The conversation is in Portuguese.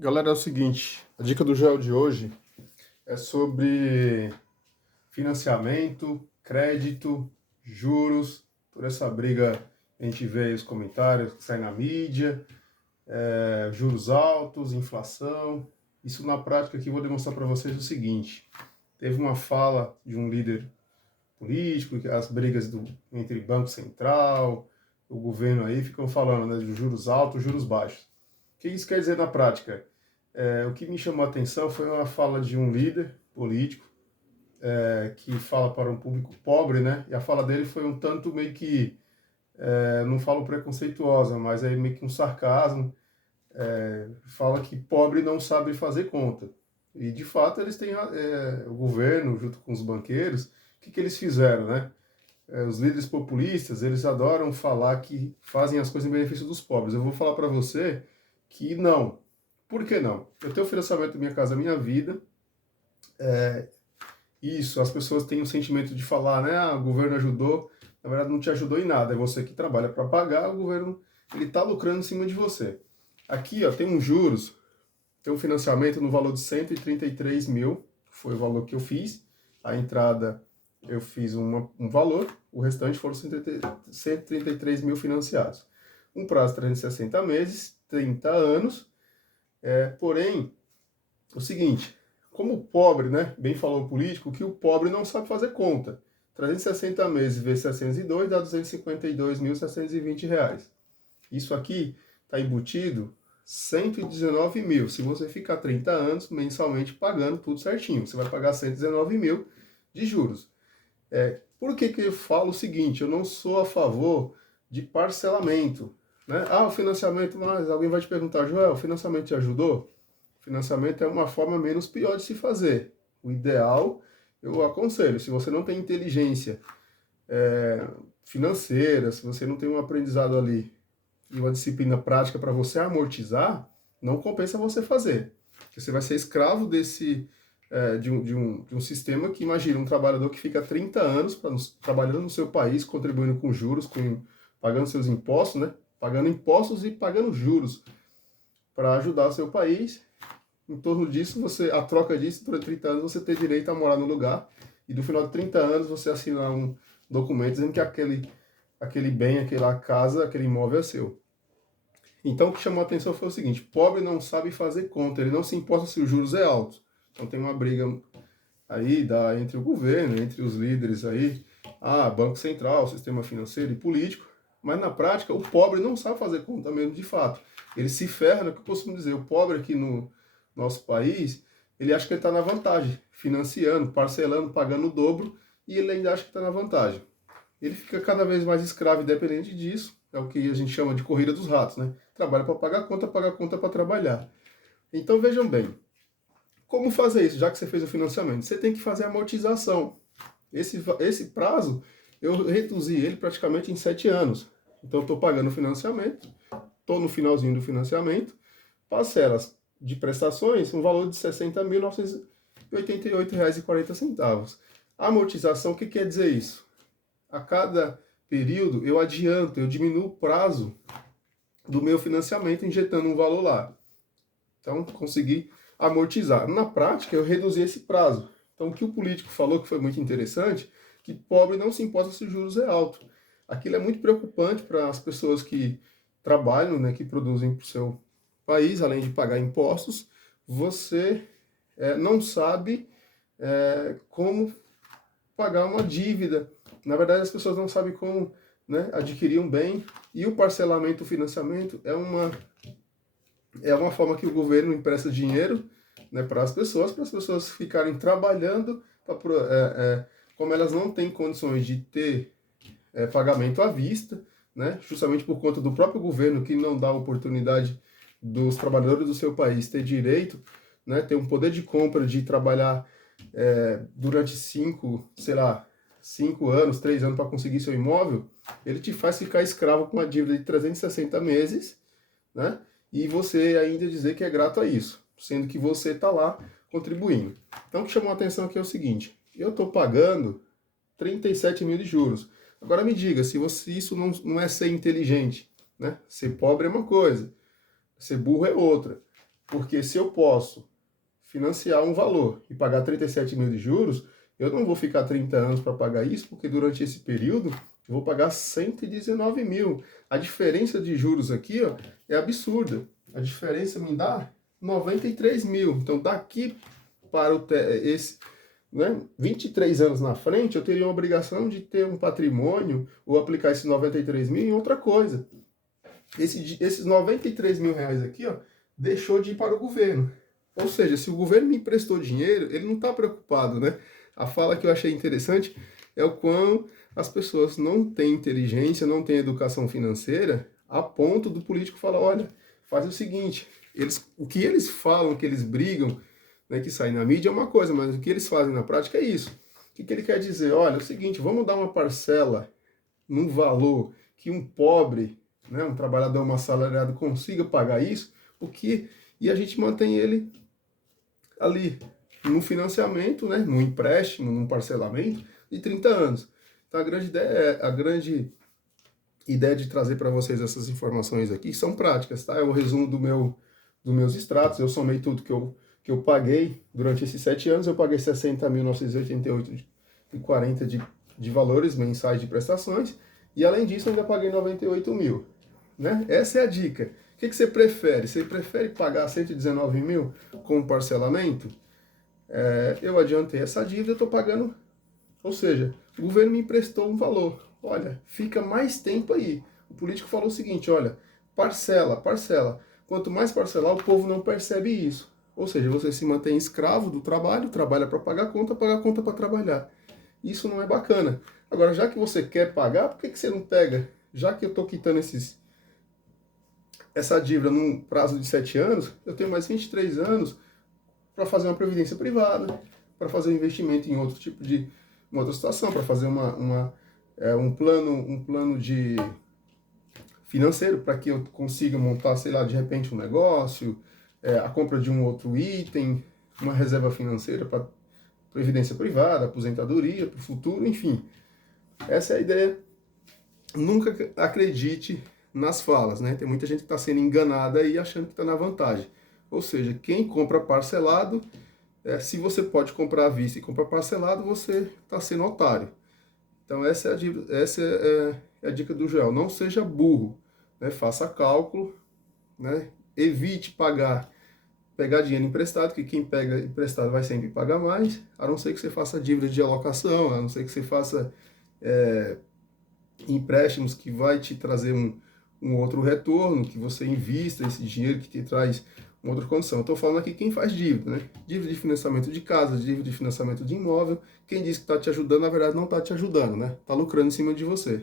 Galera, é o seguinte, a dica do Joel de hoje é sobre financiamento, crédito, juros, toda essa briga a gente vê aí os comentários que saem na mídia, juros altos, inflação. Isso na prática aqui eu vou demonstrar para vocês o seguinte, teve uma fala de um líder político, que as brigas entre Banco Central, o governo aí ficam falando, né, de juros altos, juros baixos. O que isso quer dizer na prática? O que me chamou a atenção foi uma fala de um líder político que fala para um público pobre, né? E a fala dele foi um tanto meio que, não falo preconceituosa, mas é meio que um sarcasmo. Fala que pobre não sabe fazer conta. E de fato eles têm, o governo, junto com os banqueiros, o que eles fizeram, né? Os líderes populistas, eles adoram falar que fazem as coisas em benefício dos pobres. Eu vou falar para você que não. Por que não? Eu tenho o financiamento Minha Casa Minha Vida. Isso, as pessoas têm o sentimento de falar, né? Ah, o governo ajudou. Na verdade, não te ajudou em nada. É você que trabalha para pagar, o governo ele está lucrando em cima de você. Aqui, ó, tem uns juros, tem um financiamento no valor de 133 mil, foi o valor que eu fiz. A entrada eu fiz um valor, o restante foram 133 mil financiados. Um prazo de 360 meses, 30 anos. Porém, o seguinte, como o pobre, né, bem falou o político, que o pobre não sabe fazer conta. 360 meses vezes 602 dá 252.720 reais. Isso aqui está embutido 119 mil. Se você ficar 30 anos mensalmente pagando tudo certinho, você vai pagar 119 mil de juros. Por que eu falo o seguinte? Eu não sou a favor de parcelamento. Né? Ah, o financiamento, mas alguém vai te perguntar, Joel, o financiamento te ajudou? O financiamento é uma forma menos pior de se fazer. O ideal, eu aconselho, se você não tem inteligência financeira, se você não tem um aprendizado ali e uma disciplina prática para você amortizar, não compensa você fazer. Porque você vai ser escravo de um sistema que, imagina, um trabalhador que fica 30 anos trabalhando no seu país, contribuindo com juros, pagando seus impostos, né? Pagando impostos e pagando juros para ajudar o seu país. Em torno disso, a troca disso, durante 30 anos, você ter direito a morar no lugar. E no final de 30 anos, você assinar um documento dizendo que aquele bem, aquela casa, aquele imóvel é seu. Então, o que chamou a atenção foi o seguinte: pobre não sabe fazer conta, ele não se importa se os juros é alto. Então, tem uma briga aí entre o governo, entre os líderes aí, Banco Central, sistema financeiro e político, mas na prática o pobre não sabe fazer conta mesmo de fato. Ele se ferra, no que eu costumo dizer, o pobre aqui no nosso país, ele acha que ele está na vantagem, financiando, parcelando, pagando o dobro, e ele ainda acha que está na vantagem. Ele fica cada vez mais escravo e dependente disso, é o que a gente chama de corrida dos ratos, né? Trabalha para pagar conta para trabalhar. Então vejam bem, como fazer isso, já que você fez o financiamento? Você tem que fazer a amortização. Esse prazo, eu reduzi ele praticamente em 7 anos. Então, eu estou pagando o financiamento, estou no finalzinho do financiamento, parcelas de prestações, um valor de R$ 60.988,40. A amortização, o que quer dizer isso? A cada período, eu adianto, eu diminuo o prazo do meu financiamento, injetando um valor lá. Então, consegui amortizar. Na prática, eu reduzi esse prazo. Então, o que o político falou que foi muito interessante, que pobre não se importa se os juros é alto. Aquilo é muito preocupante para as pessoas que trabalham, né, que produzem para o seu país, além de pagar impostos, você não sabe como pagar uma dívida. Na verdade, as pessoas não sabem como, né, adquirir um bem, e o parcelamento, o financiamento é uma forma que o governo empresta dinheiro, né, para as pessoas ficarem trabalhando, como elas não têm condições de ter pagamento à vista, né, justamente por conta do próprio governo que não dá oportunidade dos trabalhadores do seu país ter direito, né, ter um poder de compra de trabalhar durante 5 anos, 3 anos para conseguir seu imóvel, ele te faz ficar escravo com uma dívida de 360 meses, né? E você ainda dizer que é grato a isso, sendo que você está lá contribuindo. Então, o que chamou a atenção aqui é o seguinte: eu estou pagando 37 mil de juros. Agora me diga, se isso não é ser inteligente, né? Ser pobre é uma coisa, ser burro é outra. Porque se eu posso financiar um valor e pagar 37 mil de juros, eu não vou ficar 30 anos para pagar isso, porque durante esse período eu vou pagar 119 mil. A diferença de juros aqui, ó, é absurda. A diferença me dá 93 mil. Então, daqui para esse, né, 23 anos na frente, eu teria uma obrigação de ter um patrimônio ou aplicar esses 93 mil em outra coisa. Esses 93 mil reais aqui, ó, deixou de ir para o governo. Ou seja, se o governo me emprestou dinheiro, ele não está preocupado, né? A fala que eu achei interessante é o quão as pessoas não têm inteligência, não têm educação financeira, a ponto do político falar, olha, faz o seguinte, o que eles falam, que eles brigam, né, que sai na mídia é uma coisa, mas o que eles fazem na prática é isso. O que ele quer dizer? Olha, é o seguinte, vamos dar uma parcela num valor que um pobre, né, um trabalhador, um assalariado consiga pagar isso, e a gente mantém ele ali no financiamento, né, no empréstimo, num parcelamento de 30 anos. Então a grande ideia de trazer para vocês essas informações aqui são práticas, tá? É o resumo dos meus extratos, eu somei tudo que eu paguei durante esses 7 anos, eu paguei 60.988,40 de valores mensais de prestações, e além disso eu ainda paguei 98 mil. Né? Essa é a dica. O que você prefere? Você prefere pagar 119 mil com parcelamento? Eu adiantei essa dívida, estou pagando. Ou seja, o governo me emprestou um valor. Olha, fica mais tempo aí. O político falou o seguinte, olha, parcela. Quanto mais parcelar, o povo não percebe isso. Ou seja, você se mantém escravo do trabalho, trabalha para pagar a conta para trabalhar. Isso não é bacana. Agora, já que você quer pagar, por que você não pega? Já que eu estou quitando essa dívida num prazo de 7 anos, eu tenho mais 23 anos para fazer uma previdência privada, para fazer um investimento em outro tipo de uma outra situação, para fazer um plano de financeiro para que eu consiga montar, sei lá, de repente um negócio, a compra de um outro item, uma reserva financeira para previdência privada, aposentadoria, para o futuro, enfim. Essa é a ideia. Nunca acredite nas falas, né? Tem muita gente que está sendo enganada aí achando que está na vantagem. Ou seja, quem compra parcelado, se você pode comprar à vista e comprar parcelado, você está sendo otário. Então essa é a dica do Joel. Não seja burro, né? Faça cálculo, né? Evite pegar dinheiro emprestado, que quem pega emprestado vai sempre pagar mais, a não ser que você faça dívida de alocação, a não ser que você faça empréstimos que vai te trazer um outro retorno, que você invista esse dinheiro que te traz uma outra condição. Eu estou falando aqui quem faz dívida, né? Dívida de financiamento de casa, dívida de financiamento de imóvel. Quem diz que está te ajudando, na verdade não está te ajudando, né? Está lucrando em cima de você.